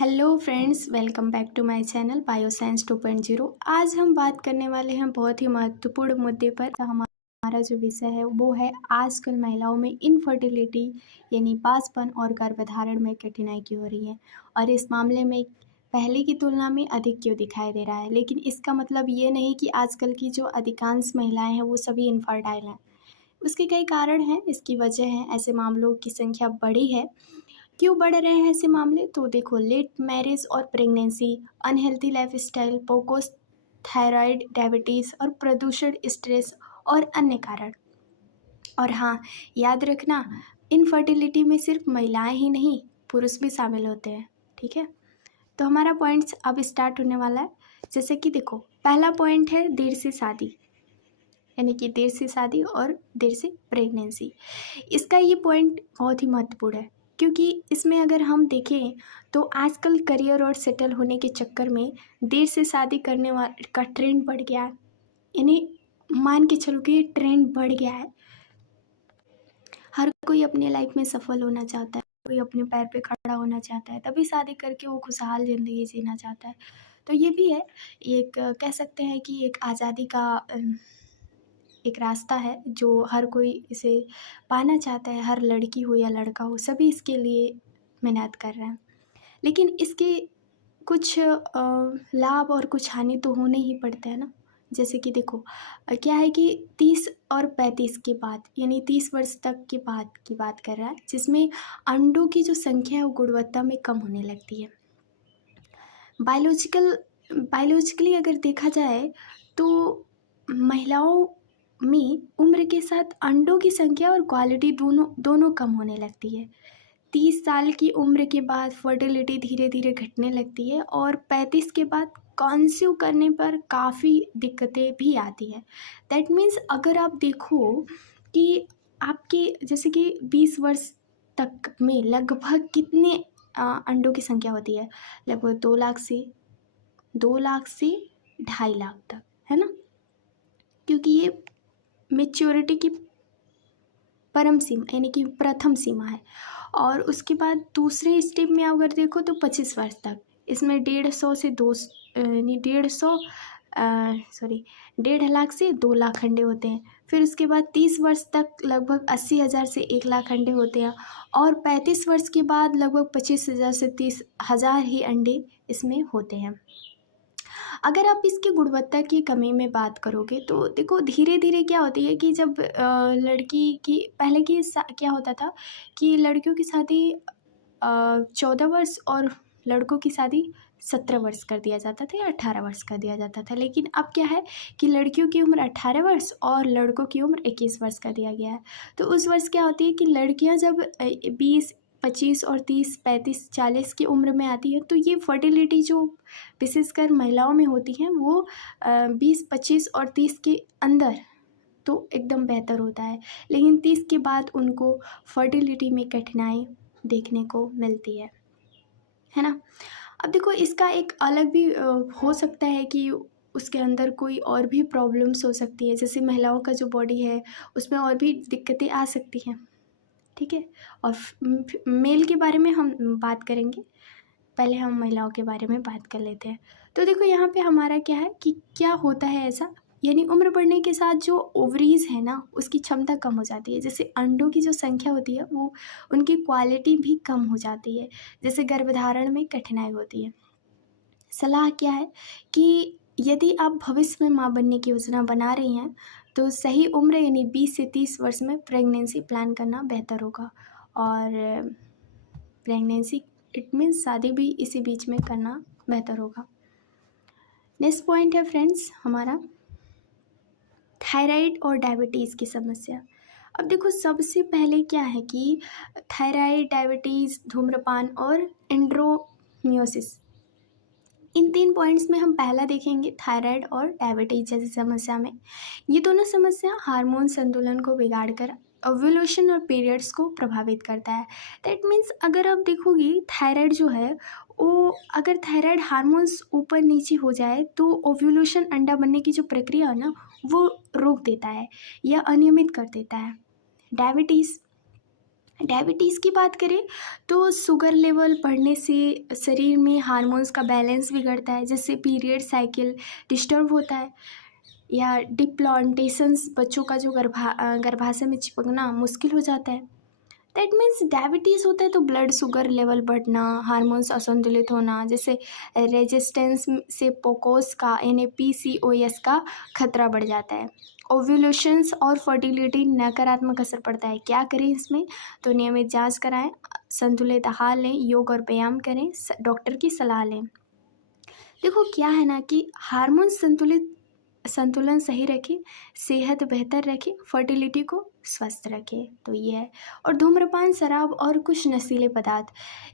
Hello friends, welcome back to my channel bioscience 2.0। आज हम बात करने वाले हैं बहुत ही महत्वपूर्ण मुद्दे पर। हमारा जो विषय है वो है आजकल महिलाओं में इनफर्टिलिटी यानी बांझपन और गर्भधारण में कठिनाई क्यों हो रही है और इस मामले में पहले की तुलना में अधिक क्यों दिखाई दे रहा है। लेकिन इसका मतलब ये नहीं कि आजकल की जो अधिकांश महिलाएं हैं वो सभी इनफर्टाइल हैं। उसके कई कारण हैं, इसकी वजह है ऐसे मामलों की संख्या बढ़ी है। क्यों बढ़ रहे हैं ऐसे मामले? तो देखो, लेट मैरिज और pregnancy, unhealthy lifestyle, PCOS, thyroid, diabetes और प्रदूषण, स्ट्रेस और अन्य कारण। और हाँ, याद रखना, इनफर्टिलिटी में सिर्फ महिलाएं ही नहीं, पुरुष भी शामिल होते हैं। ठीक है, तो हमारा पॉइंट्स अब स्टार्ट होने वाला है। जैसे कि देखो, पहला पॉइंट है देर से शादी, यानी कि देर से शादी और देर से प्रेगनेंसी। इसका ये पॉइंट बहुत ही महत्वपूर्ण है, क्योंकि इसमें अगर हम देखें तो आजकल करियर और सेटल होने के चक्कर में देर से शादी करने का ट्रेंड बढ़ गया है। यानी मान के चलो कि ट्रेंड बढ़ गया है। हर कोई अपनी लाइफ में सफल होना चाहता है, कोई अपने पैर पे खड़ा होना चाहता है, तभी शादी करके वो खुशहाल ज़िंदगी जीना चाहता है। तो ये भी है, एक कह सकते हैं कि एक आज़ादी का एक रास्ता है जो हर कोई इसे पाना चाहता है। हर लड़की हो या लड़का हो, सभी इसके लिए मेहनत कर रहे हैं। लेकिन इसके कुछ लाभ और कुछ हानि तो होने ही पड़ते हैं ना। जैसे कि देखो, क्या है कि 30 और 35 के बाद, यानी 30 वर्ष तक के बाद की बात कर रहा है, जिसमें अंडों की जो संख्या है वो गुणवत्ता में कम होने लगती है। बायोलॉजिकली अगर देखा जाए तो महिलाओं में उम्र के साथ अंडों की संख्या और क्वालिटी दोनों दोनों कम होने लगती है। 30 साल की उम्र के बाद फर्टिलिटी धीरे धीरे घटने लगती है और 35 के बाद कंसीव करने पर काफ़ी दिक्कतें भी आती है। दैट मीन्स अगर आप देखो कि आपके जैसे कि 20 वर्ष तक में लगभग कितने अंडों की संख्या होती है, लगभग 2 लाख से 2.5 लाख तक, है ना। क्योंकि ये मेच्योरिटी की परम सीमा यानी कि प्रथम सीमा है। और उसके बाद दूसरे स्टेप में अगर देखो तो 25 वर्ष तक, इसमें 150 से 2 यानी 1.5 लाख से 2 लाख अंडे होते हैं। फिर उसके बाद 30 वर्ष तक लगभग 80,000 से 1 लाख अंडे होते हैं और 35 वर्ष के बाद लगभग 25,000 से 30,000 ही अंडे इसमें होते हैं। अगर आप इसकी गुणवत्ता की कमी में बात करोगे तो देखो, धीरे धीरे क्या होती है कि जब लड़की की पहले की क्या होता था कि लड़कियों की शादी 14 वर्ष और लड़कों की शादी 17 वर्ष कर दिया जाता था या 18 वर्ष कर दिया जाता था। लेकिन अब क्या है कि लड़कियों की उम्र 18 वर्ष और लड़कों की उम्र 21 वर्ष कर दिया गया है। तो उस वर्ष क्या होती है कि लड़कियां जब 20, 25 और 30, 35, 40 की उम्र में आती है तो ये फर्टिलिटी जो विशेषकर महिलाओं में होती हैं वो 20, 25 और 30 के अंदर तो एकदम बेहतर होता है। लेकिन 30 के बाद उनको फर्टिलिटी में कठिनाई देखने को मिलती है ना। अब देखो, इसका एक अलग भी हो सकता है कि उसके अंदर कोई और भी प्रॉब्लम्स हो सकती है। जैसे महिलाओं का जो बॉडी है उसमें और भी दिक्कतें आ सकती हैं। ठीक है, और मेल के बारे में हम बात करेंगे, पहले हम महिलाओं के बारे में बात कर लेते हैं। तो देखो, यहाँ पे हमारा क्या है कि क्या होता है ऐसा, यानी उम्र बढ़ने के साथ जो ओवरीज है ना उसकी क्षमता कम हो जाती है। जैसे अंडों की जो संख्या होती है वो उनकी क्वालिटी भी कम हो जाती है, जैसे गर्भधारण में कठिनाई होती है। सलाह क्या है कि यदि आप भविष्य में माँ बनने की योजना बना रही हैं तो सही उम्र यानी 20 से 30 वर्ष में प्रेगनेंसी प्लान करना बेहतर होगा। और प्रेगनेंसी इट मीन्स शादी भी इसी बीच में करना बेहतर होगा। नेक्स्ट पॉइंट है फ्रेंड्स हमारा थायराइड और डायबिटीज़ की समस्या। अब देखो, सबसे पहले क्या है कि थायराइड, डायबिटीज़, धूम्रपान और एंड्रोमियोसिस, इन 3 पॉइंट्स में हम पहला देखेंगे थायराइड और डायबिटीज जैसी समस्या में। ये दोनों समस्या हार्मोन संतुलन को बिगाड़कर ओव्यूलेशन और पीरियड्स को प्रभावित करता है। दैट मीन्स अगर आप देखोगे थायराइड जो है वो, अगर थायराइड हार्मोन्स ऊपर नीचे हो जाए तो ओव्यूलेशन, अंडा बनने की जो प्रक्रिया है ना वो रोक देता है या अनियमित कर देता है। डायबिटीज़ डायबिटीज़ की बात करें तो शुगर लेवल बढ़ने से शरीर में हार्मोन्स का बैलेंस बिगड़ता है, जिससे पीरियड साइकिल डिस्टर्ब होता है, या डिप्लांटेशंस बच्चों का जो गर्भाशय में चिपकना मुश्किल हो जाता है। दैट मीन्स डायबिटीज़ होता है तो ब्लड शुगर लेवल बढ़ना, हार्मोन्स असंतुलित होना, जैसे रेजिस्टेंस से पोकोस का यानी PCOS का खतरा बढ़ जाता है। ओव्यूलेशंस और फर्टिलिटी नकारात्मक असर पड़ता है। क्या करें इसमें? तो नियमित जांच कराएं, संतुलित आहार लें, योग और व्यायाम करें, डॉक्टर की सलाह लें। देखो क्या है ना कि हार्मोन संतुलन सही रखें, सेहत बेहतर रखें, फर्टिलिटी को स्वस्थ रखें, तो ये है। और धूम्रपान, शराब और कुछ नशीले पदार्थ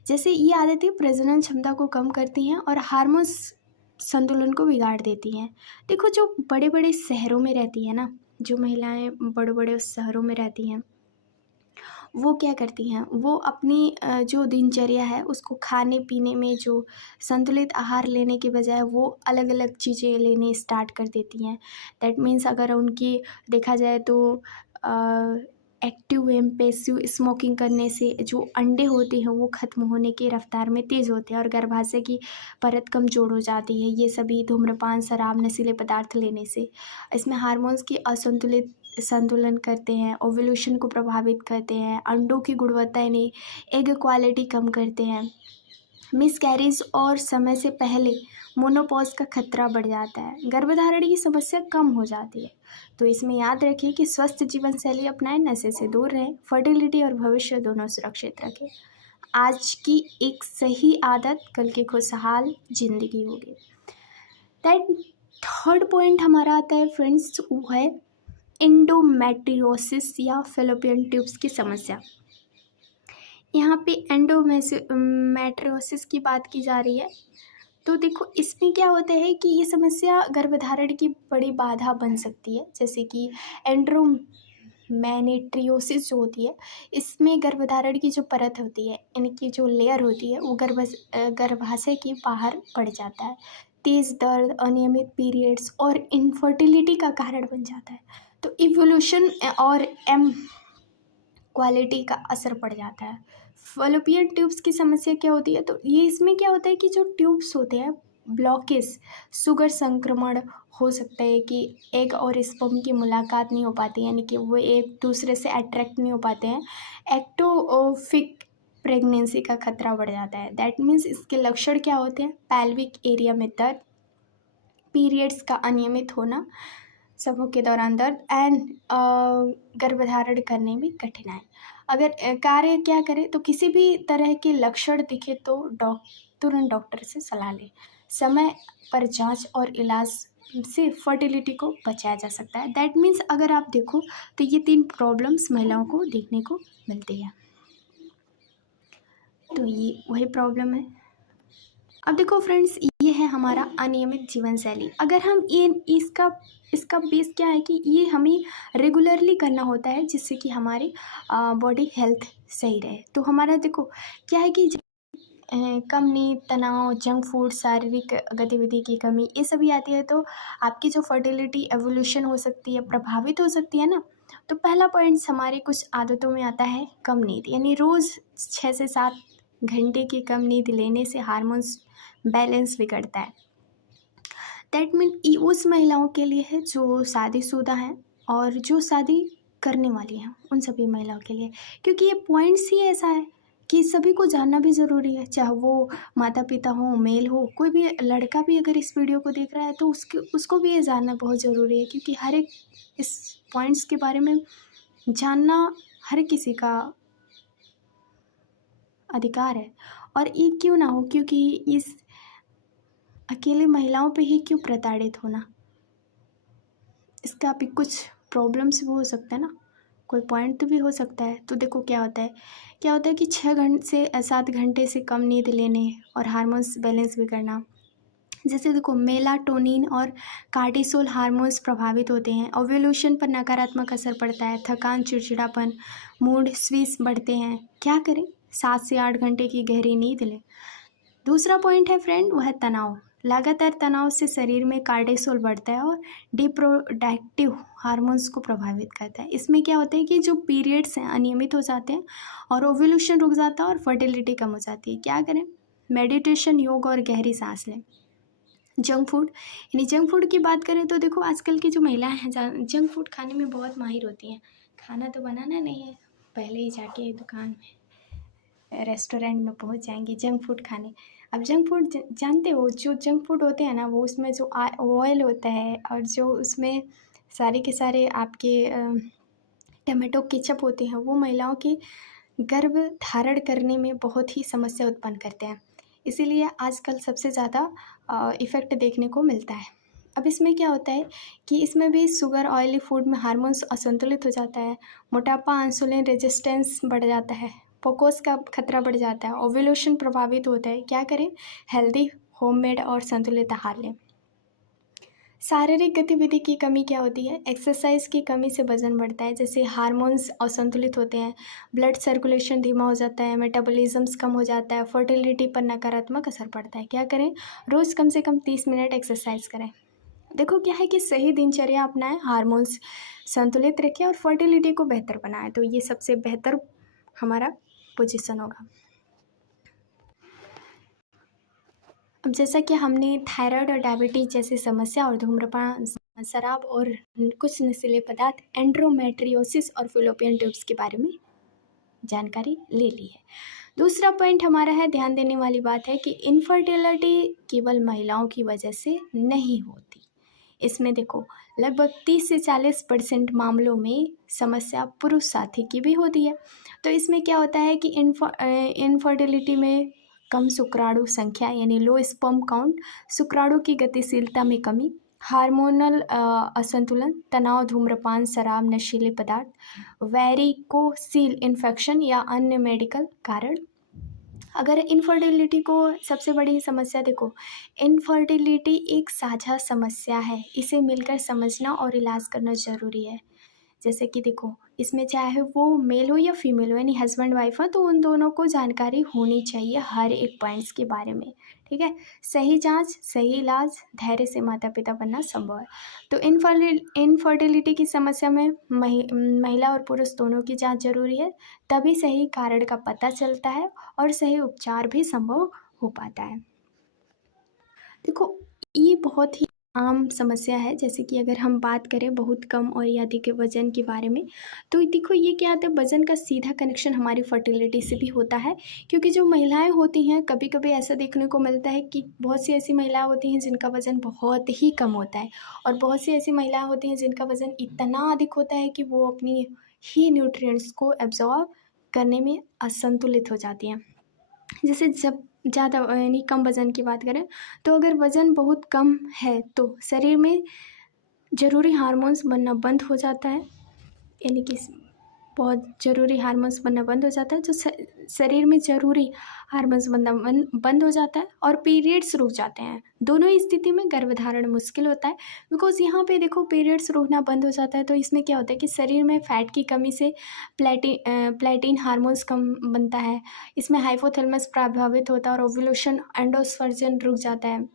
जैसे ये आदतें प्रजनन क्षमता को कम करती हैं और हार्मोन संतुलन को बिगाड़ देती हैं। देखो जो बड़े बड़े शहरों में रहती है ना, जो महिलाएं बड़े बड़े शहरों में रहती हैं, वो क्या करती हैं, वो अपनी जो दिनचर्या है उसको खाने पीने में जो संतुलित आहार लेने के बजाय वो अलग अलग चीज़ें लेने स्टार्ट कर देती हैं। दैट मीन्स अगर उनकी देखा जाए तो एक्टिव एम पैसिव स्मोकिंग करने से जो अंडे होते हैं वो ख़त्म होने की रफ्तार में तेज़ होते हैं और गर्भाशय की परत कमज़ोर हो जाती है। ये सभी धूम्रपान, शराब, नशीले पदार्थ लेने से। इसमें हार्मोन्स की असंतुलित संतुलन करते हैं, ओव्यूलेशन को प्रभावित करते हैं, अंडों की गुणवत्ता यानी एग क्वालिटी कम करते हैं, मिसकैरेज और समय से पहले मोनोपॉज का खतरा बढ़ जाता है, गर्भधारण की समस्या कम हो जाती है। तो इसमें याद रखें कि स्वस्थ जीवन शैली अपनाएं, नशे से दूर रहें, फर्टिलिटी और भविष्य दोनों सुरक्षित रखें। आज की एक सही आदत कल की खुशहाल जिंदगी होगी। दैट थर्ड पॉइंट हमारा आता है फ्रेंड्स, वो है एंडोमेट्रियोसिस या फैलोपियन ट्यूब्स की समस्या। यहाँ पे एंडोमेट्रियोसिस की बात की जा रही है। तो देखो इसमें क्या होता है कि ये समस्या गर्भधारण की बड़ी बाधा बन सकती है, जैसे कि एंडोमेट्रियोसिस जो होती है, इसमें गर्भधारण की जो परत होती है, इनकी जो लेयर होती है वो गर्भाशय के बाहर पड़ जाता है। तेज़ दर्द, अनियमित पीरियड्स और इनफर्टिलिटी का कारण बन जाता है। तो इवोल्यूशन और एम क्वालिटी का असर पड़ जाता है। फैलोपियन ट्यूब्स की समस्या क्या होती है? तो ये इसमें क्या होता है कि जो ट्यूब्स होते हैं ब्लॉकेज, शुगर संक्रमण हो सकता है कि एग और स्पर्म की मुलाकात नहीं हो पाती, यानी कि वो एक दूसरे से अट्रैक्ट नहीं हो पाते हैं। एक्टोपिक प्रेगनेंसी का खतरा बढ़ जाता है। दैट मीन्स इसके लक्षण क्या होते हैं? पैल्विक एरिया में दर्द, पीरियड्स का अनियमित होना, समूह के दौरान दर्द एंड गर्भधारण करने में कठिनाई। अगर कार्य क्या करें तो किसी भी तरह के लक्षण दिखे तो तुरंत डॉक्टर से सलाह लें। समय पर जांच और इलाज से फर्टिलिटी को बचाया जा सकता है। दैट मीन्स अगर आप देखो तो ये 3 प्रॉब्लम्स महिलाओं को देखने को मिलती है। तो ये वही प्रॉब्लम है। अब देखो फ्रेंड्स, ये है हमारा अनियमित जीवन शैली। अगर हम ये इसका बेस क्या है कि ये हमें रेगुलरली करना होता है, जिससे कि हमारी बॉडी हेल्थ सही रहे। तो हमारा देखो क्या है कि कम नींद, तनाव, जंक फूड, शारीरिक गतिविधि की कमी, ये सभी आती है तो आपकी जो फर्टिलिटी एवोल्यूशन हो सकती है, प्रभावित हो सकती है ना। तो पहला पॉइंट हमारी कुछ आदतों में आता है कम नींद, यानी रोज़ 6 से 7 घंटे की कम नींद लेने से हार्मोन्स बैलेंस बिगड़ता है। दैट मीन उस महिलाओं के लिए है जो शादीशुदा हैं और जो शादी करने वाली हैं, उन सभी महिलाओं के लिए, क्योंकि ये पॉइंट्स ही ऐसा है कि सभी को जानना भी ज़रूरी है, चाहे वो माता पिता हो, मेल हो, कोई भी लड़का भी अगर इस वीडियो को देख रहा है तो उसको भी ये जानना बहुत ज़रूरी है, क्योंकि हर एक इस पॉइंट्स के बारे में जानना हर किसी का अधिकार है। और ये क्यों ना हो, क्योंकि इस अकेले महिलाओं पे ही क्यों प्रताड़ित होना, इसका भी कुछ प्रॉब्लम्स भी हो सकता है ना, कोई पॉइंट भी हो सकता है। तो देखो क्या होता है कि 6 घंटे से 7 घंटे से कम नींद लेने और हार्मोन्स बैलेंस बिगड़ना, जैसे देखो मेलाटोनिन और कार्टिसोल हार्मोन्स प्रभावित होते हैं, ओव्यूलेशन पर नकारात्मक असर पड़ता है, थकान, चिड़चिड़ापन, मूड स्विंग्स बढ़ते हैं। क्या करें? 7 से 8 घंटे की गहरी नींद लें। दूसरा पॉइंट है फ्रेंड, वह है तनाव। लगातार तनाव से शरीर में कार्टिसोल बढ़ता है और रिप्रोडक्टिव हार्मोन्स को प्रभावित करता है। इसमें क्या होता है कि जो पीरियड्स हैं अनियमित हो जाते हैं और ओव्यूलेशन रुक जाता है और फर्टिलिटी कम हो जाती है। क्या करें? मेडिटेशन, योग और गहरी सांस लें। जंक फूड, यानी जंक फूड की बात करें तो देखो आजकल की जो महिलाएं हैं जंक फूड खाने में बहुत माहिर होती हैं। खाना तो बनाना नहीं है, पहले ही जाके दुकान में रेस्टोरेंट में पहुंच जाएंगी जंक फूड खाने। अब जंक फूड जानते हो, जो जंक फूड होते हैं ना, वो उसमें जो ऑयल होता है और जो उसमें सारे के सारे आपके टमाटो केचप होते हैं, वो महिलाओं के गर्भ धारण करने में बहुत ही समस्या उत्पन्न करते हैं। इसीलिए आजकल सबसे ज़्यादा इफ़ेक्ट देखने को मिलता है। अब इसमें क्या होता है कि इसमें भी शुगर, ऑयली फूड में हार्मोन्स असंतुलित हो जाता है, मोटापा, इंसुलिन रेजिस्टेंस बढ़ जाता है, पकोस का खतरा बढ़ जाता है, ओव्यूलेशन प्रभावित होता है। क्या करें? हेल्दी, होममेड और संतुलित आहार लें। शारीरिक गतिविधि की कमी क्या होती है? एक्सरसाइज की कमी से वजन बढ़ता है, जैसे हार्मोन्स असंतुलित होते हैं, ब्लड सर्कुलेशन धीमा हो जाता है, मेटाबॉलिज्म्स कम हो जाता है, फर्टिलिटी पर नकारात्मक असर पड़ता है। क्या करें? रोज़ कम से कम 30 मिनट एक्सरसाइज करें। देखो क्या है कि सही दिनचर्या अपनाएं, हार्मोन्स संतुलित रखें और फर्टिलिटी को बेहतर बनाएं, तो ये सबसे बेहतर हमारा पोजीशन होगा। अब जैसा कि हमने थायराइड और डायबिटीज जैसी समस्या और धूम्रपान, शराब और कुछ नशीले पदार्थ, एंड्रोमेट्रियोसिस और फैलोपियन ट्यूब्स के बारे में जानकारी ले ली है। दूसरा पॉइंट हमारा है, ध्यान देने वाली बात है कि इनफर्टिलिटी केवल महिलाओं की वजह से नहीं होती। इसमें देखो लगभग 30 से 40% मामलों में समस्या पुरुष साथी की भी होती है। तो इसमें क्या होता है कि इनफर्टिलिटी में कम शुक्राणु संख्या यानी लो स्पर्म काउंट, शुक्राणु की गतिशीलता में कमी, हार्मोनल असंतुलन, तनाव, धूम्रपान, शराब, नशीले पदार्थ, वेरिकोसील इन्फेक्शन या अन्य मेडिकल कारण। अगर इनफर्टिलिटी को सबसे बड़ी समस्या देखो, इनफर्टिलिटी एक साझा समस्या है, इसे मिलकर समझना और इलाज करना ज़रूरी है। जैसे कि देखो इसमें चाहे वो मेल हो या फीमेल हो, यानी हस्बैंड वाइफ हो, तो उन दोनों को जानकारी होनी चाहिए हर एक पॉइंट्स के बारे में। ठीक है, सही जांच, सही इलाज, धैर्य से माता पिता बनना संभव है। तो इनफर्टिलिटी की समस्या में महिला और पुरुष दोनों की जांच जरूरी है, तभी सही कारण का पता चलता है और सही उपचार भी संभव हो पाता है। देखो ये बहुत ही आम समस्या है, जैसे कि अगर हम बात करें बहुत कम और या अधिक वजन के बारे में, तो देखो ये क्या आता है, वजन का सीधा कनेक्शन हमारी फर्टिलिटी से भी होता है। क्योंकि जो महिलाएं होती हैं, कभी कभी ऐसा देखने को मिलता है कि बहुत सी ऐसी महिलाएं होती हैं जिनका वजन बहुत ही कम होता है, और बहुत सी ऐसी महिलाएं होती हैं जिनका वजन इतना अधिक होता है कि वो अपनी ही न्यूट्रिएंट्स को एब्जॉर्ब करने में असंतुलित हो जाती हैं। जैसे जब ज़्यादा यानी कम वज़न की बात करें, तो अगर वज़न बहुत कम है तो शरीर में ज़रूरी हार्मोन्स बनना बंद हो जाता है, यानी कि बहुत ज़रूरी हार्मोन्स बनना बंद हो जाता है, जो शरीर में ज़रूरी हार्मोन्स बनना बंद हो जाता है और पीरियड्स रुक जाते हैं। दोनों ही स्थिति में गर्भधारण मुश्किल होता है, बिकॉज यहाँ पे देखो पीरियड्स रुकना बंद हो जाता है, तो इसमें क्या होता है कि शरीर में फैट की कमी से प्लेटिन हार्मोन्स कम बनता है, इसमें हाइपोथैलेमस प्रभावित होता है और ओव्यूलेशन, एंडोस्पर्जन रुक जाता है,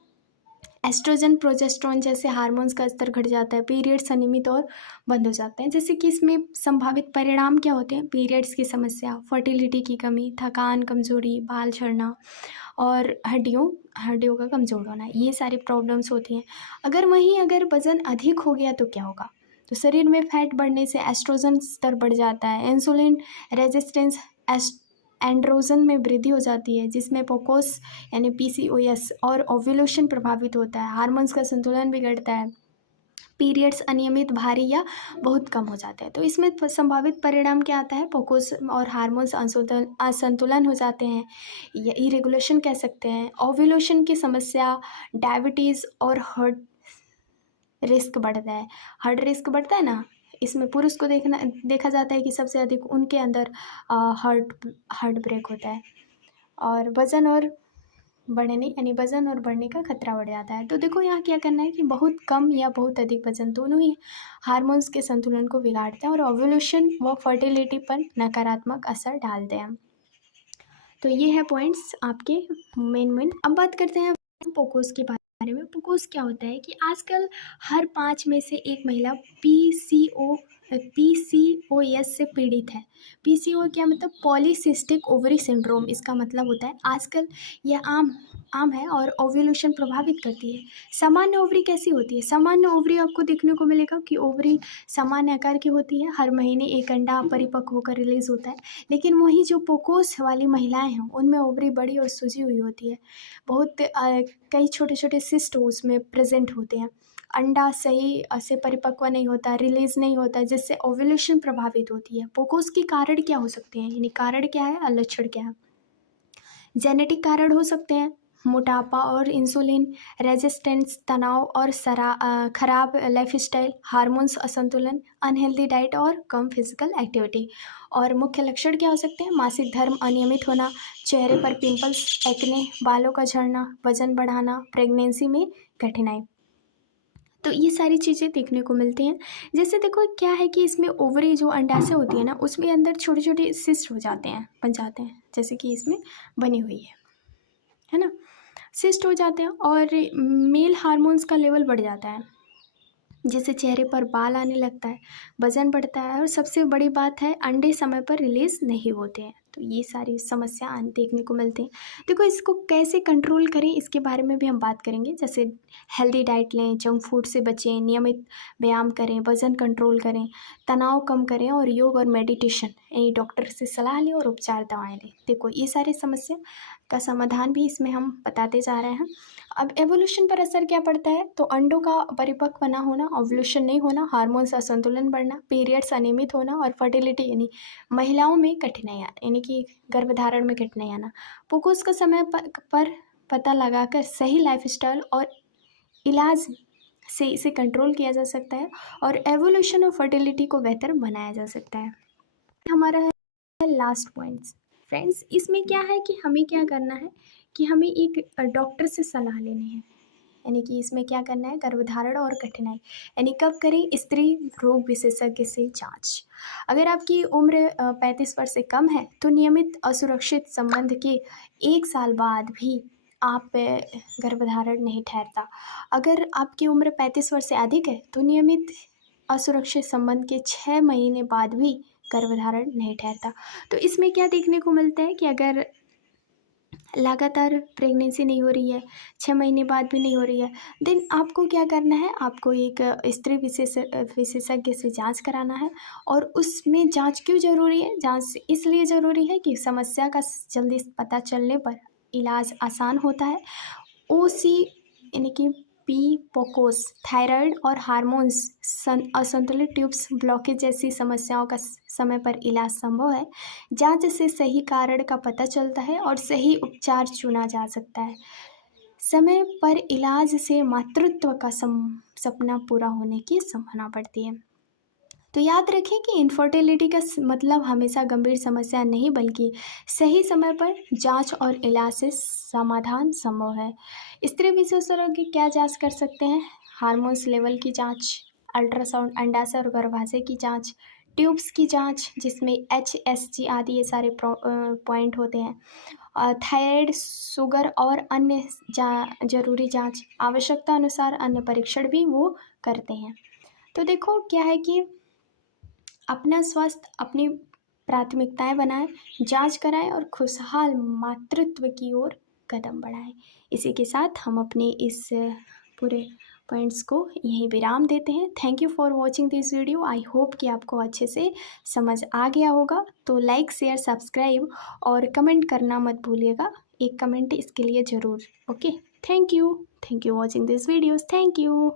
एस्ट्रोजन, प्रोजेस्टेरोन जैसे हार्मोन्स का स्तर घट जाता है, पीरियड्स अनियमित और बंद हो जाते हैं। जैसे कि इसमें संभावित परिणाम क्या होते हैं, पीरियड्स की समस्या, फर्टिलिटी की कमी, थकान, कमजोरी, बाल झड़ना और हड्डियों का कमज़ोर होना, ये सारी प्रॉब्लम्स होती हैं। अगर वज़न अधिक हो गया तो क्या होगा, तो शरीर में फैट बढ़ने से एस्ट्रोजन स्तर बढ़ जाता है, इंसुलिन रेजिस्टेंस, एंड्रोजन में वृद्धि हो जाती है, जिसमें पोकोस यानी PCOS और ओव्यूलेशन प्रभावित होता है, हार्मोन्स का संतुलन बिगड़ता है, पीरियड्स अनियमित, भारी या बहुत कम हो जाते हैं। तो इसमें संभावित परिणाम क्या आता है, पोकोस और हार्मोन्स असंतुलन हो जाते हैं, या इरेगुलेशन कह सकते हैं, ओव्यूलेशन की समस्या, डायबिटीज़ और हार्ट रिस्क बढ़ता है। हार्ट रिस्क बढ़ता है ना, इसमें पुरुष को देखा जाता है कि सबसे अधिक उनके अंदर हार्ट ब्रेक होता है, और वज़न और बढ़ने का खतरा बढ़ जाता है। तो देखो यहाँ क्या करना है कि बहुत कम या बहुत अधिक वज़न दोनों ही हार्मोन्स के संतुलन को बिगाड़ते हैं और ओव्यूलेशन व फर्टिलिटी पर नकारात्मक असर डालते हैं। तो ये है पॉइंट्स आपके मेन। अब बात करते हैं पोकोस की बात। बारे में। पोकोस क्या होता है कि आजकल हर 5 में से एक महिला पीसीओएस से पीड़ित है। पीसीओ क्या मतलब पॉलीसिस्टिक ओवरी सिंड्रोम, इसका मतलब होता है आजकल यह आम आम है और ओव्यूलेशन प्रभावित करती है। सामान्य ओवरी कैसी होती है? सामान्य ओवरी आपको देखने को मिलेगा कि ओवरी सामान्य आकार की होती है, हर महीने एक अंडा परिपक्व होकर रिलीज होता है। लेकिन वही जो पोकोस वाली महिलाएं हैं उनमें ओवरी बड़ी और सूजी हुई होती है, बहुत कई छोटे छोटे सिस्ट उसमें प्रेजेंट होते हैं। अंडा सही से परिपक्व नहीं होता, रिलीज नहीं होता, जिससे ओव्यूलेशन प्रभावित होती है। पोकोस के कारण क्या हो सकते हैं, यानी कारण क्या है और लक्षण क्या है? जेनेटिक कारण हो सकते हैं, मोटापा और इंसुलिन रेजिस्टेंस, तनाव और खराब लाइफस्टाइल, हार्मोन्स असंतुलन, अनहेल्दी डाइट और कम फिजिकल एक्टिविटी। और मुख्य लक्षण क्या हो सकते हैं? मासिक धर्म अनियमित होना, चेहरे पर पिंपल्स, एक्ने, बालों का झड़ना, वजन बढ़ाना, प्रेगनेंसी में कठिनाई। तो ये सारी चीज़ें देखने को मिलती हैं। जैसे देखो क्या है कि इसमें ओवरी जो अंडाशय होती है ना, उसमें अंदर छोटे छोटे सिस्ट हो जाते हैं, बन जाते हैं, जैसे कि इसमें बनी हुई है ना। सिस्ट हो जाते हैं और मेल हार्मोन्स का लेवल बढ़ जाता है, जिससे चेहरे पर बाल आने लगता है, वजन बढ़ता है और सबसे बड़ी बात है अंडे समय पर रिलीज नहीं होते हैं। तो ये सारी समस्या देखने को मिलती हैं। देखो इसको कैसे कंट्रोल करें इसके बारे में भी हम बात करेंगे। जैसे हेल्दी डाइट लें, जंक फूड से बचें, नियमित व्यायाम करें, वजन कंट्रोल करें, तनाव कम करें और योग और मेडिटेशन, यानी डॉक्टर से सलाह लें और उपचार दवाएं लें। देखो ये सारी समस्या का समाधान भी इसमें हम बताते जा रहे हैं। अब एवोल्यूशन पर असर क्या पड़ता है? तो अंडों का परिपक्व न होना, ओव्यूलेशन नहीं होना, हार्मोन्स असंतुलन बढ़ना, पीरियड्स अनियमित होना और फर्टिलिटी यानी महिलाओं में कठिनाइयाँ, यानी कि गर्भधारण में कठिनाई आना। पोकोस का समय पर पता लगाकर सही लाइफस्टाइल और इलाज से इसे कंट्रोल किया जा सकता है और एवोल्यूशन और फर्टिलिटी को बेहतर बनाया जा सकता है। हमारा है लास्ट पॉइंट्स। फ्रेंड्स इसमें क्या है कि हमें क्या करना है कि हमें एक डॉक्टर से सलाह लेनी है, यानी कि इसमें क्या करना है, गर्भधारण और कठिनाई, यानी कब करें, स्त्री रोग विशेषज्ञ से जांच। अगर आपकी उम्र 35 वर्ष से कम है तो नियमित असुरक्षित संबंध के 1 साल बाद भी आप गर्भधारण नहीं ठहरता। अगर आपकी उम्र 35 वर्ष से अधिक है तो नियमित असुरक्षित संबंध के 6 महीने बाद भी गर्भधारण नहीं ठहरता। तो इसमें क्या देखने को मिलता है कि अगर लगातार प्रेगनेंसी नहीं हो रही है, 6 महीने बाद भी नहीं हो रही है, देन आपको क्या करना है, आपको एक स्त्री विशेषज्ञ से जांच कराना है। और उसमें जांच क्यों ज़रूरी है? जांच इसलिए ज़रूरी है कि समस्या का जल्दी पता चलने पर इलाज आसान होता है। ओसी यानी कि पोकोस, थायराइड और हार्मोन्स असंतुलित, ट्यूब्स ब्लॉकेज जैसी समस्याओं का समय पर इलाज संभव है। जांच से सही कारण का पता चलता है और सही उपचार चुना जा सकता है। समय पर इलाज से मातृत्व का सपना पूरा होने की संभावना बढ़ती है। तो याद रखें कि इनफर्टिलिटी का मतलब हमेशा गंभीर समस्या नहीं, बल्कि सही समय पर जांच और इलाज से समाधान संभव है। स्त्री विशेषज्ञ क्या जांच कर सकते हैं? हार्मोन्स लेवल की जांच, अल्ट्रासाउंड, अंडाशय और गर्भाशय की जांच, ट्यूब्स की जांच जिसमें HSG आदि ये सारे पॉइंट होते हैं, थायराइड, शुगर और अन्य जरूरी जांच, आवश्यकता अनुसार अन्य परीक्षण भी वो करते हैं। तो देखो क्या है कि अपना स्वास्थ्य अपनी प्राथमिकताएं बनाएं, जांच कराएं और खुशहाल मातृत्व की ओर कदम बढ़ाएं। इसी के साथ हम अपने इस पूरे पॉइंट्स को यहीं विराम देते हैं। Thank you for watching this video. I hope कि आपको अच्छे से समझ आ गया होगा। तो लाइक, शेयर, सब्सक्राइब और कमेंट करना मत भूलिएगा। एक कमेंट इसके लिए ज़रूर। Okay, thank you watching this videos. Thank you.